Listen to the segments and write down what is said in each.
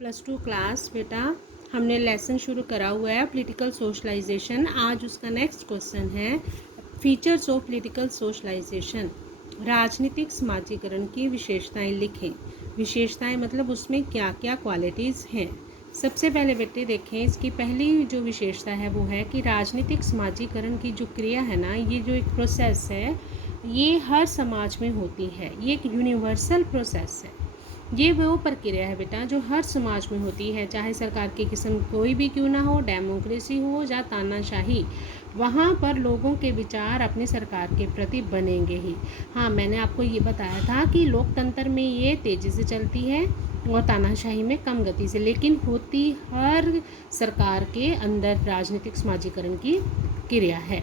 Plus two class बेटा हमने lesson शुरू करा हुआ है पॉलिटिकल सोशलाइजेशन। आज उसका नेक्स्ट क्वेश्चन है फीचर्स ऑफ पॉलिटिकल सोशलाइजेशन। राजनीतिक समाजीकरण की विशेषताएं लिखें। विशेषताएं मतलब उसमें क्या क्या क्वालिटीज़ हैं। सबसे पहले बेटे देखें, इसकी पहली जो विशेषता है वो है कि राजनीतिक समाजीकरण की जो क्रिया है ना, ये जो एक प्रोसेस है ये हर समाज में होती है। ये एक यूनिवर्सल प्रोसेस है। ये वो प्रक्रिया है बेटा जो हर समाज में होती है, चाहे सरकार की किस्म कोई भी क्यों ना हो, डेमोक्रेसी हो या तानाशाही, वहाँ पर लोगों के विचार अपनी सरकार के प्रति बनेंगे ही। हाँ, मैंने आपको ये बताया था कि लोकतंत्र में ये तेज़ी से चलती है और तानाशाही में कम गति से, लेकिन होती हर सरकार के अंदर राजनीतिक समाजीकरण की क्रिया है।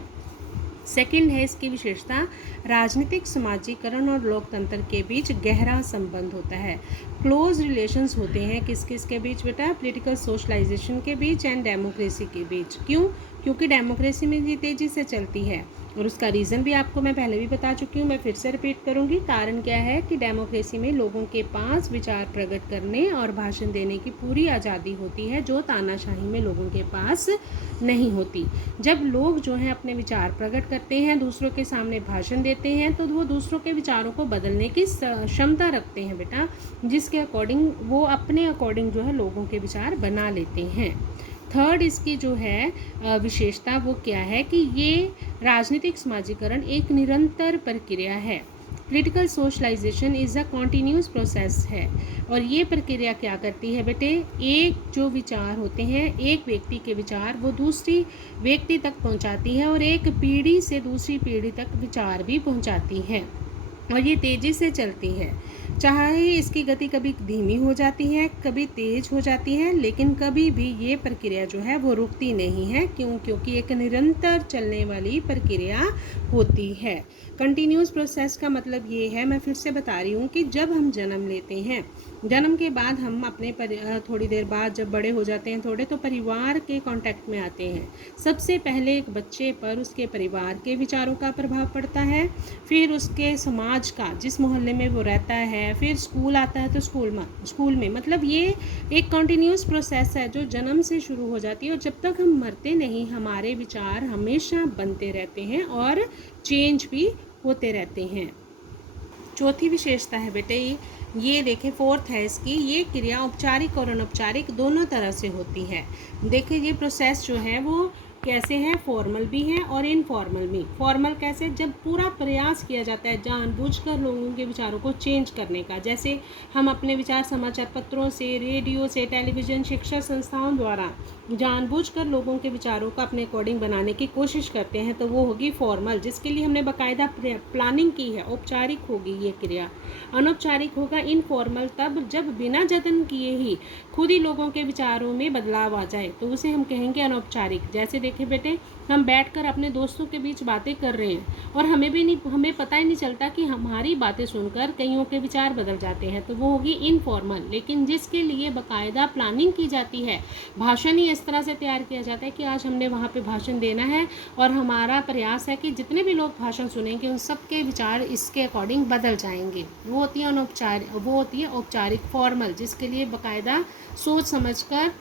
सेकंड है इसकी विशेषता, राजनीतिक समाजीकरण और लोकतंत्र के बीच गहरा संबंध होता है। क्लोज रिलेशंस होते हैं किस किस के बीच बेटा? पॉलिटिकल सोशलाइजेशन के बीच एंड डेमोक्रेसी के बीच। क्यों? क्योंकि डेमोक्रेसी में ये तेज़ी से चलती है और उसका रीज़न भी आपको मैं पहले भी बता चुकी हूँ, मैं फिर से रिपीट करूँगी। कारण क्या है कि डेमोक्रेसी में लोगों के पास विचार प्रकट करने और भाषण देने की पूरी आज़ादी होती है, जो तानाशाही में लोगों के पास नहीं होती। जब लोग जो हैं अपने विचार प्रकट करते हैं, दूसरों के सामने भाषण देते हैं, तो वो दूसरों के विचारों को बदलने की क्षमता रखते हैं बेटा, जिसके अकॉर्डिंग वो अपने अकॉर्डिंग जो है लोगों के विचार बना लेते हैं। थर्ड इसकी जो है विशेषता वो क्या है कि ये राजनीतिक समाजीकरण एक निरंतर प्रक्रिया है। Political socialisation is a continuous process है। और ये प्रक्रिया क्या करती है बेटे? एक जो विचार होते हैं, एक व्यक्ति के विचार वो दूसरी व्यक्ति तक पहुंचाती है और एक पीढ़ी से दूसरी पीढ़ी तक विचार भी पहुंचाती है और ये तेज़ी से चलती है। चाहे इसकी गति कभी धीमी हो जाती है, कभी तेज़ हो जाती है, लेकिन कभी भी ये प्रक्रिया जो है वो रुकती नहीं है। क्यों? क्योंकि एक निरंतर चलने वाली प्रक्रिया होती है। कंटिन्यूस प्रोसेस का मतलब ये है, मैं फिर से बता रही हूँ कि जब हम जन्म लेते हैं, जन्म के बाद हम अपने थोड़ी देर बाद जब बड़े हो जाते हैं थोड़े, तो परिवार के कांटेक्ट में आते हैं। सबसे पहले एक बच्चे पर उसके परिवार के विचारों का प्रभाव पड़ता है, फिर उसके समाज का, जिस मोहल्ले में वो रहता है, फिर स्कूल आता है तो स्कूल में मतलब ये एक कंटिन्यूस प्रोसेस है जो जन्म से शुरू हो जाती है और जब तक हम मरते नहीं हमारे विचार हमेशा बनते रहते हैं और चेंज भी होते रहते हैं। चौथी विशेषता है बेटे ये देखें, फोर्थ है इसकी, ये क्रिया औपचारिक और अनौपचारिक दोनों तरह से होती है। देखिए ये प्रोसेस जो है वो कैसे है, फॉर्मल भी है और इनफॉर्मल भी। फॉर्मल कैसे? जब पूरा प्रयास किया जाता है जानबूझकर लोगों के विचारों को चेंज करने का, जैसे हम अपने विचार समाचार पत्रों से, रेडियो से, टेलीविज़न, शिक्षा संस्थाओं द्वारा जानबूझकर लोगों के विचारों का अपने अकॉर्डिंग बनाने की कोशिश करते हैं, तो वो होगी फॉर्मल, जिसके लिए हमने बाकायदा प्लानिंग की है। औपचारिक होगी ये क्रिया। अनौपचारिक होगा इनफॉर्मल, तब जब बिना जतन किए ही खुद ही लोगों के विचारों में बदलाव आ जाए तो उसे हम कहेंगे अनौपचारिक। जैसे देखिए बेटे, हम बैठकर अपने दोस्तों के बीच बातें कर रहे हैं और हमें पता ही नहीं चलता कि हमारी बातें सुनकर कईयों के विचार बदल जाते हैं, तो वो होगी इनफॉर्मल। लेकिन जिसके लिए बाकायदा प्लानिंग की जाती है, भाषण ही इस तरह से तैयार किया जाता है कि आज हमने वहाँ पे भाषण देना है और हमारा प्रयास है कि जितने भी लोग भाषण सुनेंगे उन सबके विचार इसके अकॉर्डिंग बदल जाएंगे। वो होती है अनौपचारिक, वो होती है औपचारिक फॉर्मल, जिसके लिए बाकायदा सोच समझकर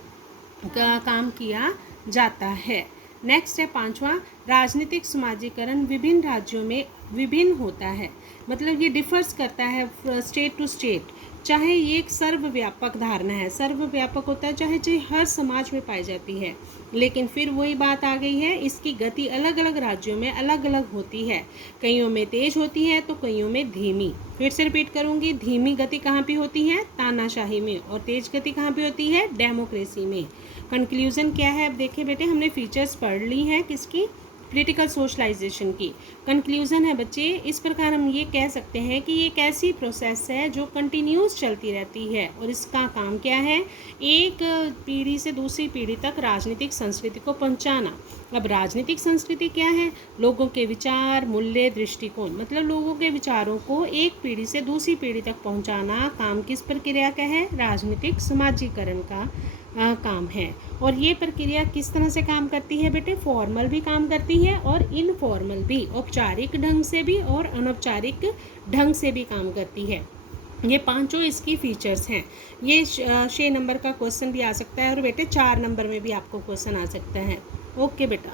काम किया जाता है। नेक्स्ट है पांचवा, राजनीतिक समाजीकरण विभिन्न राज्यों में विभिन्न होता है। मतलब ये डिफर्स करता है स्टेट टू स्टेट। चाहे ये एक सर्वव्यापक धारणा है, सर्वव्यापक होता है चाहे हर समाज में पाई जाती है, लेकिन फिर वही बात आ गई है, इसकी गति अलग अलग राज्यों में अलग अलग होती है। कईयों में तेज होती है तो कईयों में धीमी। फिर से रिपीट करूँगी, धीमी गति कहाँ पे होती है? तानाशाही में। और तेज गति कहाँ पे होती है? डेमोक्रेसी में। कंक्लूजन क्या है? अब देखिए बेटे, हमने फीचर्स पढ़ ली हैं किसकी? पॉलिटिकल सोशलाइजेशन की। कंक्लूजन है बच्चे, इस प्रकार हम ये कह सकते हैं कि ये एक ऐसी प्रोसेस है जो कंटिन्यूस चलती रहती है और इसका काम क्या है? एक पीढ़ी से दूसरी पीढ़ी तक राजनीतिक संस्कृति को पहुंचाना। अब राजनीतिक संस्कृति क्या है? लोगों के विचार, मूल्य, दृष्टिकोण, मतलब लोगों के विचारों को एक पीढ़ी से दूसरी पीढ़ी तक पहुंचाना काम किस प्रक्रिया का है? राजनीतिक समाजीकरण का काम है। और ये प्रक्रिया किस तरह से काम करती है बेटे? फॉर्मल भी काम करती है और इनफॉर्मल भी, औपचारिक ढंग से भी और अनौपचारिक ढंग से भी काम करती है। ये पांचों इसकी फीचर्स हैं। ये 6 नंबर का क्वेश्चन भी आ सकता है और बेटे 4 नंबर में भी आपको क्वेश्चन आ सकता है। ओके बेटा।